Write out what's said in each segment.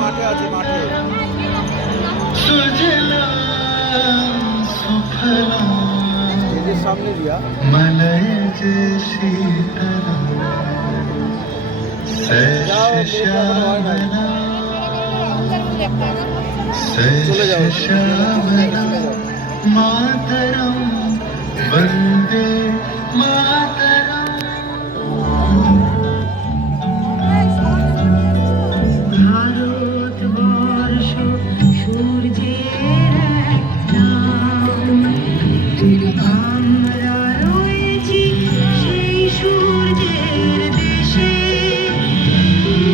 মাঠে আছে মাঠে। স্টেজের সামনে দিয়া যাও, এখন হয় না, চলে যাও, চলে যাও। মাতরম বন্দে মাতরম। ভারতবর্ষ সূর্যের নাম, আমরা রয়েছি সেই সূর্যের দেশে।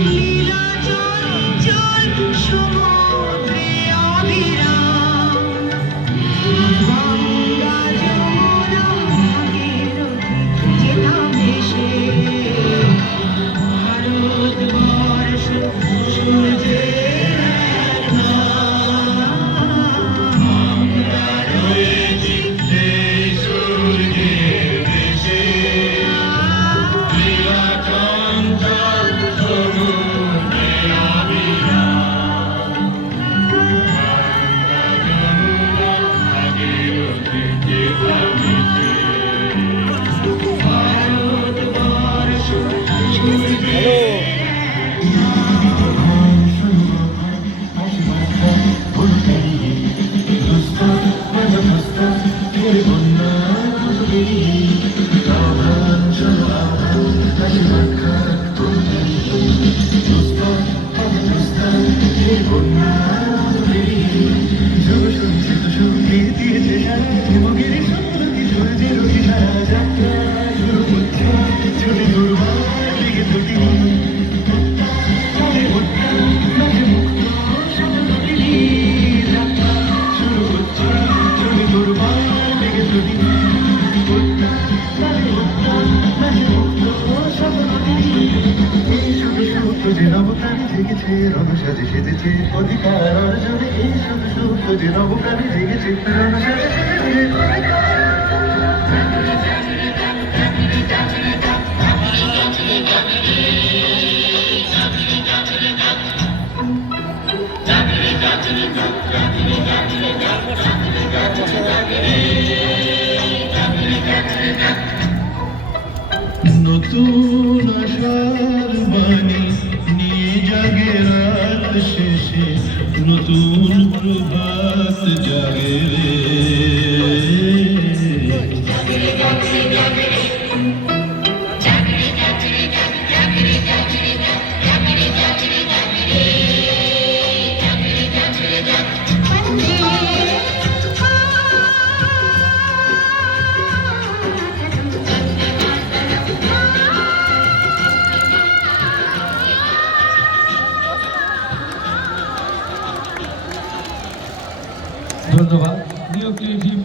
নীলাচল জল সমুদ্রে অবিরাম, গঙ্গা যমুনা ভাগীরথী যেতাম দেশে। ভারতবর্ষ সূর্যের নাম, আমরা রয়েছি সেই সূর্যের দেশে। লীলাচঞ্চল সমুদ্রে অবিরাম, গঙ্গা যমুনা ভাগীরথী যেতাম দেশে। ভারতবর্ষ হ্যালো, নবপ্রাণী জেগেছে, রণসাজে সেজেছে অধিকার অর্জনে। এই শুধু সুপ্ত যে নবপ্রাণী জেগেছে, রণসাজে সেজেছে অধিকার। নতুন আশার বাণী নিয়ে জাগে রাত শেষে, নতুন প্রভাত জাগে। ধন্যবাদ। New creative